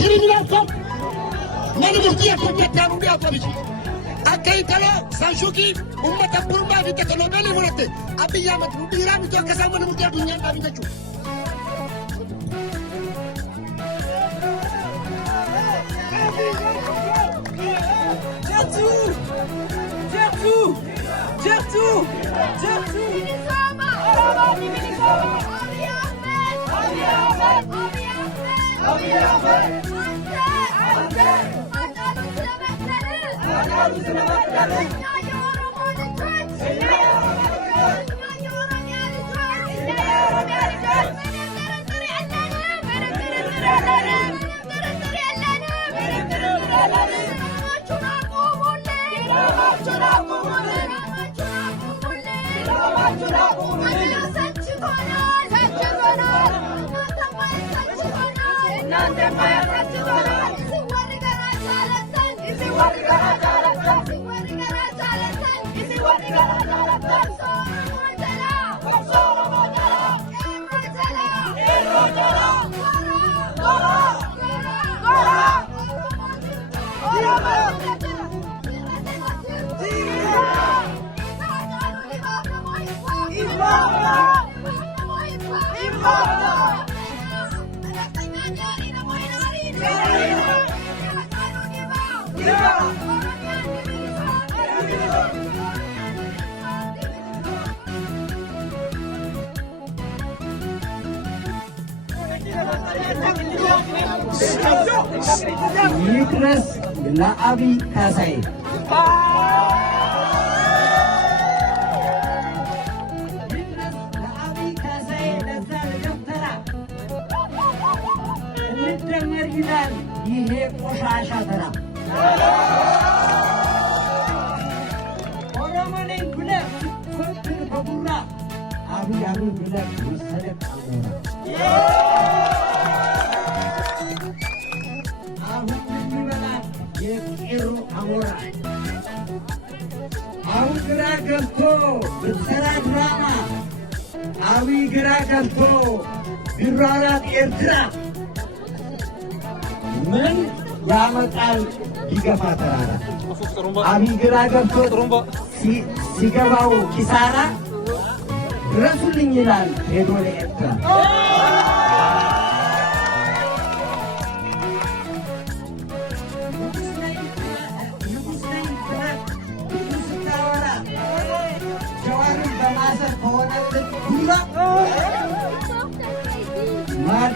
criminal comme man murtiya ko tattanu bi afabici akai tala sanshuki ummata burma bi takalobeli murate abiya madira mi to kasama murtiya dunya ba bi tachu ይድረስ ለአብይ ካሳዬ እንደመር ይላል ይሄ ቆሻሻ ተራ ኦሮሞ ነኝ ብለህ ስትል በቡራ አብይ አብይ ብለህ መሰለህ አሁን ግራ ገብቶ ብትሰራ ድራማ አብይ ግራ ገብቶ ቢሯሯጥ ኤርትራ ምን ያመጣል ቢገፋ ተራራ አብይ ግራ ገብቶ ሲገባው ኪሳራ ድረሱልኝ ይላል ሄዶ ለኤርትራ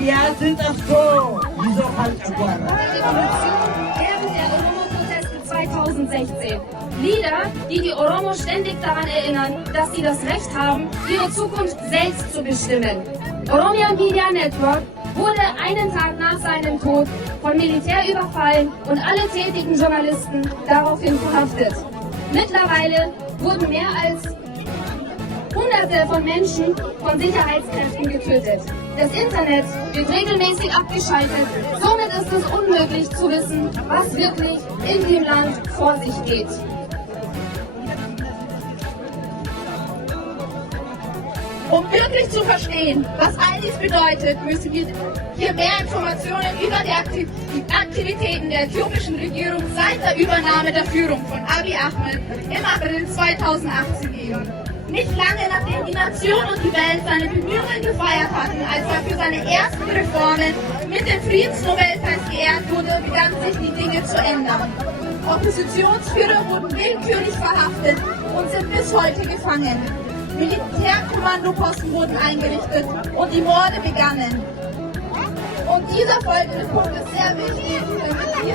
Während der Oromo-Proteste 2016. Lieder, die die Oromo ständig daran erinnern, dass sie das Recht haben, ihre Zukunft selbst zu bestimmen. Oromia Media Network wurde einen Tag nach seinem Tod von Militär überfallen und alle tätigen Journalisten daraufhin verhaftet. Mittlerweile wurden mehr als Hunderte von Menschen von Sicherheitskräften getötet. Das Internet wird regelmäßig abgeschaltet. Somit ist es unmöglich zu wissen, was wirklich in dem Land vor sich geht. Um wirklich zu verstehen, was all dies bedeutet, müssen wir hier mehr Informationen über die Aktivitäten der äthiopischen Regierung seit der Übernahme der Führung von Abiy Ahmed im April 2018 geben. Nicht lange nachdem die Nation und die Welt seine Bemühungen gefeiert hatten, als er für seine ersten Reformen mit dem Friedensnobelpreis geehrt wurde, begannen sich die Dinge zu ändern. Oppositionsführer wurden willkürlich verhaftet und sind bis heute gefangen. Militärkommandoposten wurden eingerichtet und die Morde begannen. Und dieser folgende Punkt ist sehr wichtig, damit wir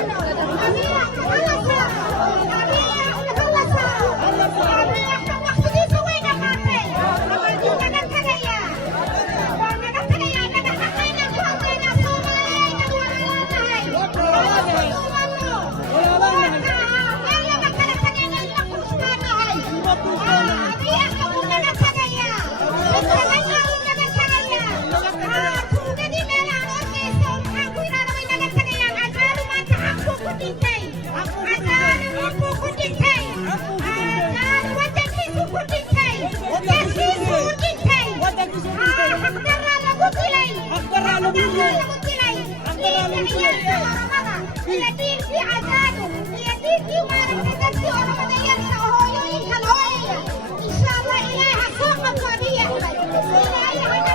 Hacaaluu يدين في عداده يدين في وارثة ورمضان هو ينكلوية إن شاء الله إليها سوق الطبيعية إليها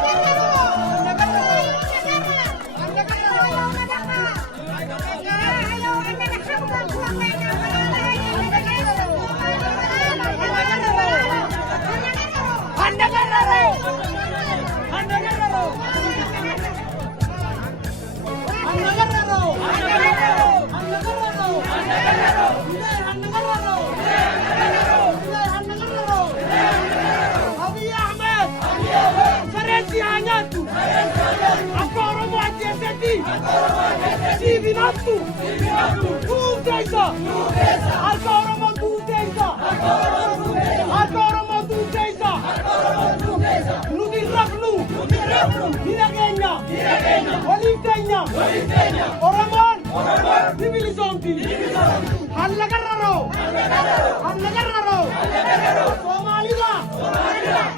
Somalia,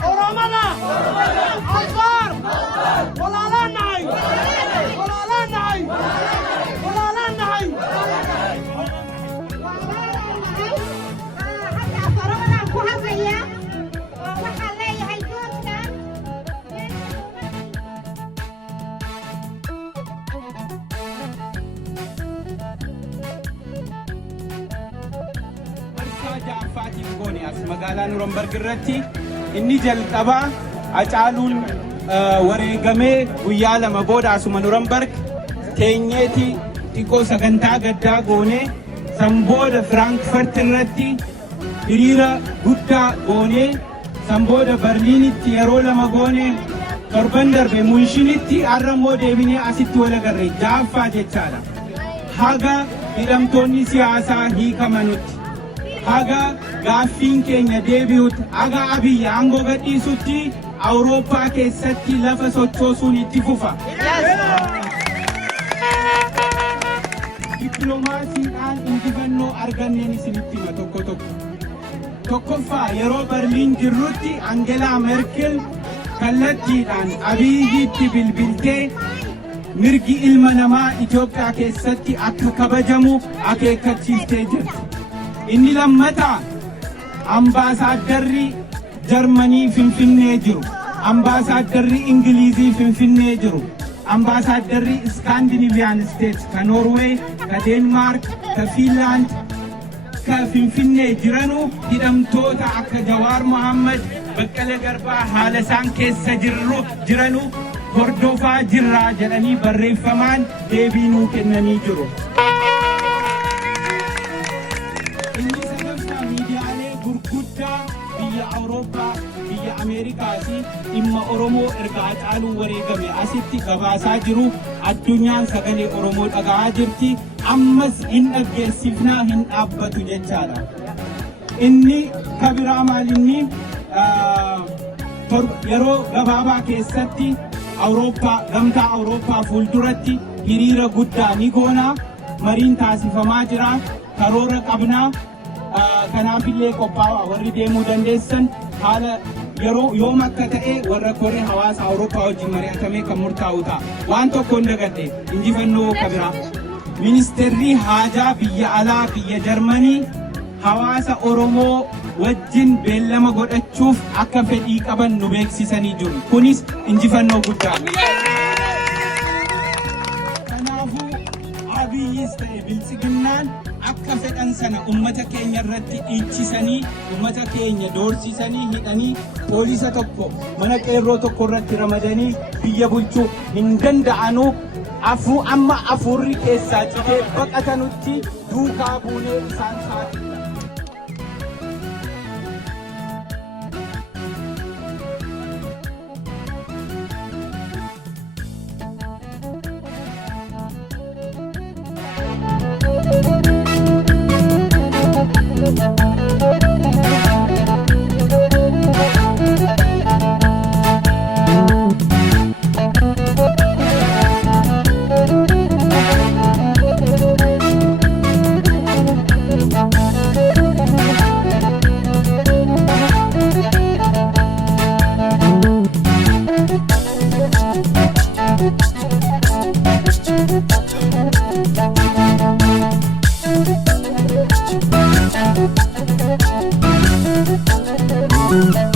Oromo, Jawar, magaalaa Nuremberg irratti inni jalqabaa Hacaaluun wareegamee guyyaa lama booda asuma Nuremberg teenyeeti xiqqoo sagantaa gaddaa goonee san booda Frankfurt irratti hiriira guddaa goonee san booda Berliinitti yeroo lama goonee torban darbe Munshinitti har'ammoo deebinee asitti wal agarre jaaffaa jechaadha. Haga hidhamtoonni siyaasaa hiikamanutti haga gaaffiin keenya deebi'utti haga abiyyi aangoo gadhiisutti Awurooppaa keessatti lafa sochoosuun itti fufa. Dippiloomaasiidhaan injifannoo arganneen isinitti hima tokko tokko. Tokkoffaa yeroo Berliin jirrutti Angelaa Merkel kallattiidhaan abiyyiitti bilbiltee mirgi ilma namaa Itoophiyaa keessatti akka kabajamu akeekkachiiftee jirti. Inni lammataa ambaasaaddarri Jarmanii Finfinnee jiru, ambaasaaddarri Ingilizii Finfinnee jiru, ambaasaaddarri Scandinavian States ka Norway, ka Denmark, ka Finland, ka Finfinnee jiranu hidhamtoota akka Jawar Mohammed, Beqele Gerba haala isaan keessa jiranu hordofaa jirraa jedhanii barreeffamaan deebii nuu kennanii jiru. Gurguddaa biyya Awurooppaa, biyya Ameerikaati dhimma Oromoo erga Hacaaluu wareegame asitti gabaasaa jiru addunyaan sagalee Oromoo dhaga'aa jirti. Ammas hin dhaggeessifnaa hin dhaabbatu jechaadha. Inni kabiraa maalinni yeroo gabaabaa keessatti gamtaa Awurooppaa fuulduratti hiriira guddaa ni goona. Mariin taasifamaa jira. Karoora qabnaa. Kanaafillee qophaa'aa warri deemuu dandeessan haala yeroo yoom akka ta'e warra koree hawaasa Awurooppaa wajjin mari'atamee kan murtaa'u ta'a. Waan tokko hin dagadne injifannoo kabiraa. Ministeerri haajaa biyya alaa biyya Jarmanii hawaasa Oromoo wajjin beellama godhachuuf akka fedhii qaban nu beeksisanii jiru. Kunis injifannoo guddaa. Kanaafuu abiyyis ta'e biltsiginnaan akka fedhan sana ummata keenya irratti dhiichisanii ummata keenya doorsisanii hidhanii poolisa tokko mana qeerroo tokko irratti ramadanii biyya bulchuu hin danda'anu. Amma afuurri keessaa citee baqatanutti duukaa buunee isaan saaxilla. Thank you.